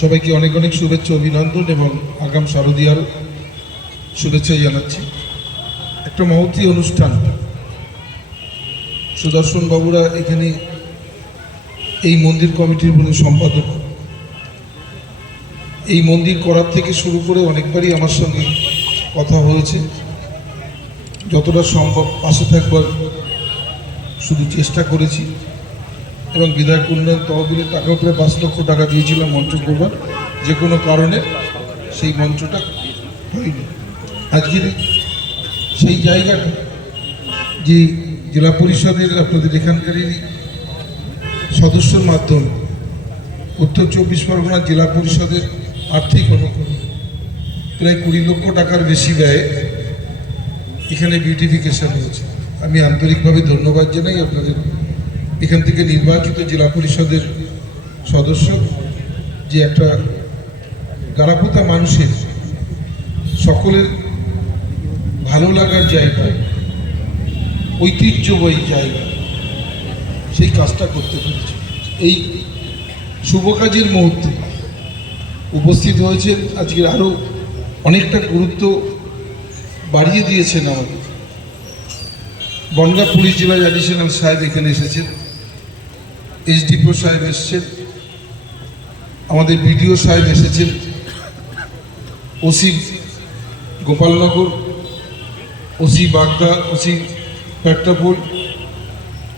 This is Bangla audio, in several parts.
সবাইকে অনেক অনেক শুভেচ্ছা, অভিনন্দন এবং আগাম শারদীয়ার শুভেচ্ছা জানাচ্ছি। একটা মহতী অনুষ্ঠান। সুদর্শন বাবুরা এখানে এই মন্দির কমিটির বলে সম্পাদক। এই মন্দির করার থেকে শুরু করে অনেকবারই আমার সঙ্গে কথা হয়েছে। যতটা সম্ভব পাশে থাকবার শুধু চেষ্টা করেছি। এবং বিধায়ক উন্নয়ন তহবিলের টাকা প্রায় পাঁচ লক্ষ টাকা দিয়েছিলাম মঞ্চ করবার যে কোনো কারণে সেই মঞ্চটা হয়নি। আজকের সেই জায়গাটা যে জেলা পরিষদের আপনাদের এখানকারই সদস্যর মাধ্যমে উত্তর চব্বিশ পরগনা জেলা পরিষদের আর্থিক অনুকূল প্রায় কুড়ি লক্ষ টাকার বেশি ব্যয়ে এখানে বিউটিফিকেশন হয়েছে। আমি আন্তরিকভাবে ধন্যবাদ জানাই আপনাদের এখান থেকে নির্বাচিত জেলা পরিষদের সদস্য যে একটা গারাপুতা মানুষের সকলের ভালো লাগার জায়গায়, ঐতিহ্যবাহী জায়গা সেই কাজটা করতে পেরেছে। এই শুভ কাজের মুহূর্তে উপস্থিত হয়েছেন আজকে আরও অনেকটা গুরুত্ব বাড়িয়ে দিয়েছেন আমাদের বনগা পুলিশ জেলার অ্যাডিশনাল সাহেব এখানে এসেছেন। এসডিপিও সাহেব এসেছেন। আমাদের বিডিও সাহেব এসেছেন। OC Gopalnagar OC Bagda OC Petrapole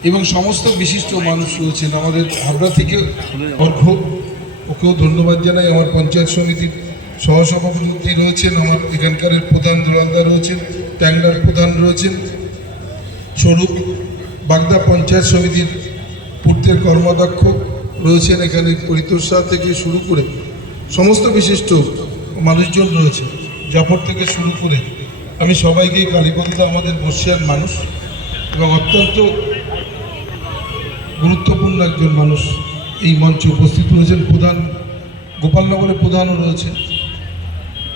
এবং সমস্ত বিশিষ্ট মানুষ রয়েছেন। আমাদের হাবড়া থেকে অর্ঘ, ওকেও ধন্যবাদ জানাই। আমার পঞ্চায়েত সমিতির সহসভাপতি রয়েছেন। আমার এখানকার প্রধান দোলালদার রয়েছেন, ট্যাংলার প্রধান রয়েছেন। স্বরূপ বাগদা পঞ্চায়েত সমিতির পূর্তের কর্মাধ্যক্ষ রয়েছেন এখানে পরিতোষা থেকে শুরু করে সমস্ত বিশিষ্ট মানুষজন রয়েছে, জাফর থেকে শুরু করে আমি সবাইকে কালীপদা আমাদের বর্ষিয়ান মানুষ এবং অত্যন্ত গুরুত্বপূর্ণ একজন মানুষ। এই মঞ্চে উপস্থিত রয়েছেন প্রধান গোপালনগরের প্রধানও রয়েছেন।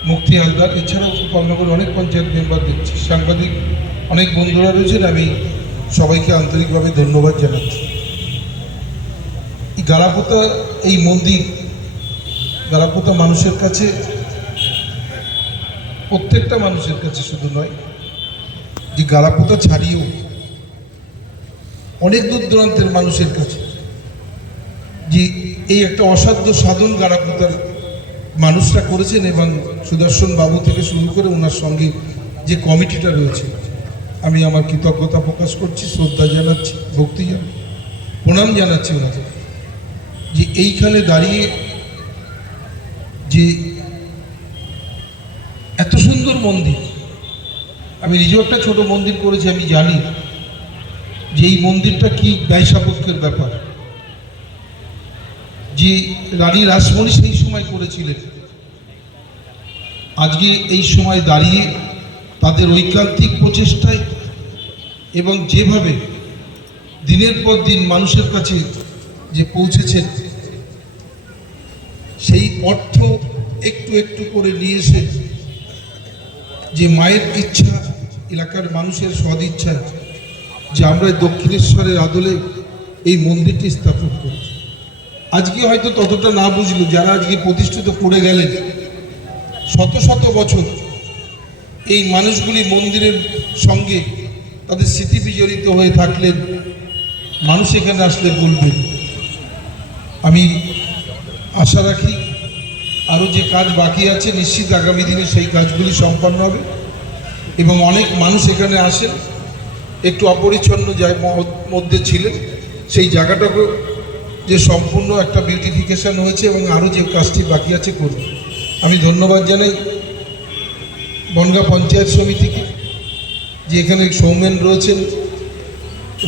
মুক্তি হালদার এছাড়াও গোপালনগরে অনেক পঞ্চায়েত মেম্বার দেখছি, সাংবাদিক, অনেক বন্ধুরা রয়েছেন, আমি সবাইকে আন্তরিকভাবে ধন্যবাদ জানাচ্ছি। এই গালাপোতা, এই মন্দির, গালাপোতা মানুষের কাছে, প্রত্যেকটা মানুষের কাছে শুধু নয়, যে গালাপোতা ছাড়িয়েও অনেক দূর দূরান্তের মানুষের কাছে, যে এই একটা অসাধ্য সাধন গারাপোতার মানুষরা করেছেন এবং সুদর্শন বাবু থেকে শুরু করে ওনার সঙ্গে যে কমিটিটা রয়েছে, আমি আমার কৃতজ্ঞতা প্রকাশ করছি, শ্রদ্ধা জানাচ্ছি, ভক্তি জানাচ্ছি, প্রণাম জানাচ্ছি ওনাকে, যে এইখানে দাঁড়িয়ে যে এত সুন্দর মন্দির, আমি নিজেও একটা ছোট মন্দির করেছি, আমি জানি যে এই মন্দিরটা কি ব্যয় সাপেক্ষের ব্যাপার। যে রানী রাসমণি সেই সময় করেছিলেন। আজকে এই সময় দাঁড়িয়ে তাদের ঐকান্তিক প্রচেষ্টায় এবং যেভাবে দিনের পর দিন মানুষের কাছে যে পৌঁছেছেন, সেই অর্থ একটু একটু করে নিয়ে এসে যে মায়ের ইচ্ছা, এলাকার মানুষের সদিচ্ছা, যে আমরা দক্ষিণেশ্বরের আদলে এই মন্দিরটি স্থাপন করছি আজকে হয়তো ততটা না বুঝলো, যারা আজকে প্রতিষ্ঠিত করে গেলেন, শত শত বছর এই মানুষগুলি মন্দিরের সঙ্গে তাদের স্মৃতি বিজড়িত হয়ে থাকলেন, মানুষ এখানে আসলে বলবেন আমি আশা রাখি আরও যে কাজ বাকি আছে, নিশ্চিত আগামী দিনে সেই কাজগুলি সম্পন্ন হবে এবং অনেক মানুষ এখানে আসেন, একটু অপরিচ্ছন্ন যায় মধ্যে ছিলেন, সেই জায়গাটাকেও যে সম্পূর্ণ একটা বিউটিফিকেশন হয়েছে এবং আরও যে কাজটি বাকি আছে করবে। আমি ধন্যবাদ জানাই বনগা পঞ্চায়েত সমিতিকে, যে এখানে সৌমেন রয়েছেন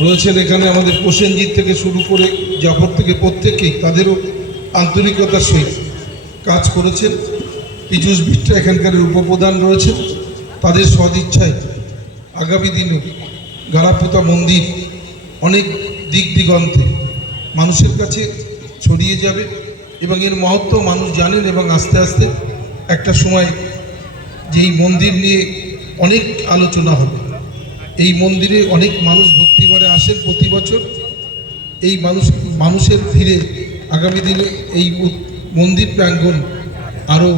রয়েছেন এখানে আমাদের প্রসেনজিৎ থেকে শুরু করে জাফর থেকে প্রত্যেকেই তাদেরও আন্তরিকতার সহিত কাজ করেছেন। পীযুষ বিট্টা এখানকার উপপ্রধান রয়েছেন, তাদের সদিচ্ছায় আগামী দিনে গারাপোতা মন্দির অনেক দিক দিগন্তে মানুষের কাছে ছড়িয়ে যাবে এবং এর মহত্ব মানুষ জানেন এবং আস্তে আস্তে একটা সময় যে এই মন্দির নিয়ে অনেক আলোচনা হবে। এই মন্দিরে অনেক মানুষ ভক্তি করে আসেন প্রতি বছর। এই মানুষ, মানুষের ফিরে আগামী দিনে এই মন্দির প্রাঙ্গণ আরও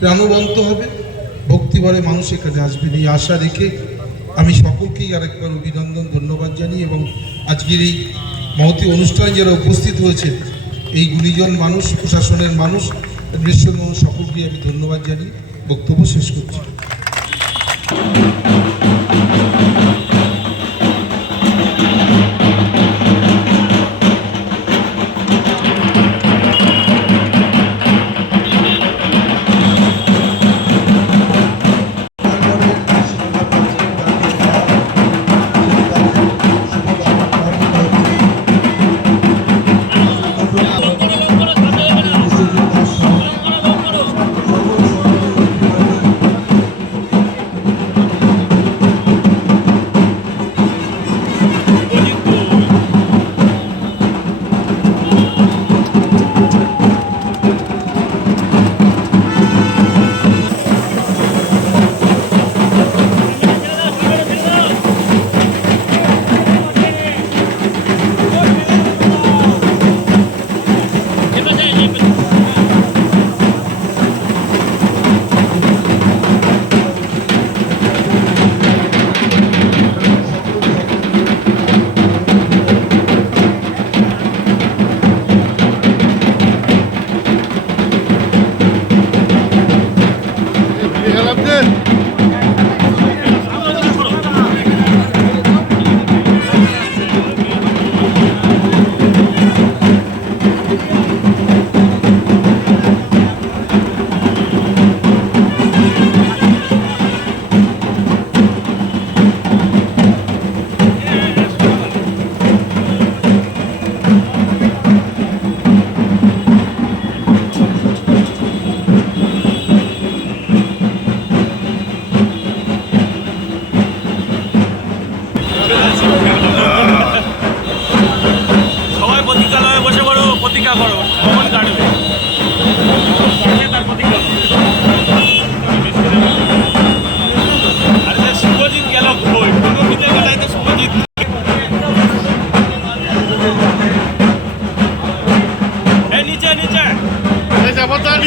প্রাণবন্ত হবে। ভক্তিভরে মানুষ এখানে আসবেন। এই আশা রেখে আমি সকলকেই আরেকবার অভিনন্দন, ধন্যবাদ জানি এবং আজকের এই মহতি অনুষ্ঠানে যারা উপস্থিত হয়েছে, এই গুণীজন মানুষ, প্রশাসনের মানুষ নিঃসন্দেহ সকলকে আমি ধন্যবাদ জানি বক্তব্য শেষ করছি।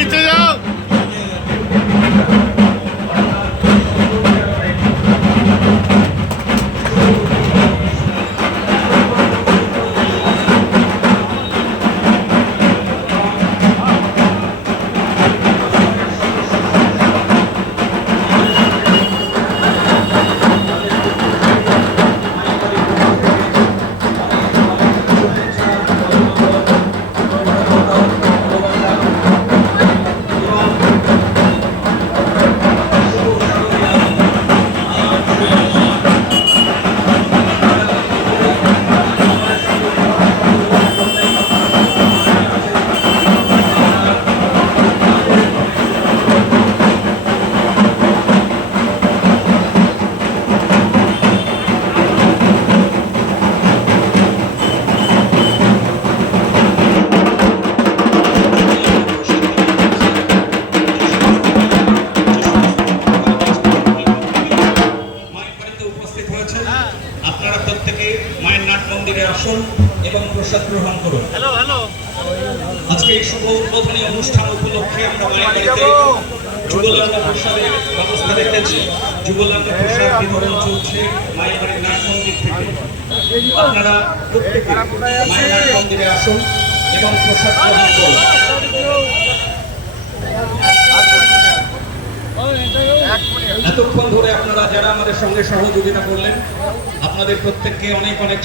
যাব হয়েছেন আপনারা প্রত্যেকে মায়ের নাট মন্দিরে আসুন এবং প্রসাদ গ্রহণ করুন। Hello hello. আজকে এই শুভ উদ্বোধনী অনুষ্ঠান উপলক্ষে আমরা মায়ের বাড়িতে যুগলাঙ্গ প্রসাদের ব্যবস্থা রেখেছি। যুগলাঙ্গ প্রসাদ বিতরণ চলছে মায়ের বাড়ির নাট মন্দির থেকে। আপনারা প্রত্যেকে মায়ের নাট মন্দিরে আসুন এবং প্রসাদ গ্রহণ করুন। এতক্ষণ ধরে আপনারা যারা আমাদের সঙ্গে সহযোগিতা করলেন আপনাদের প্রত্যেককে অনেক অনেক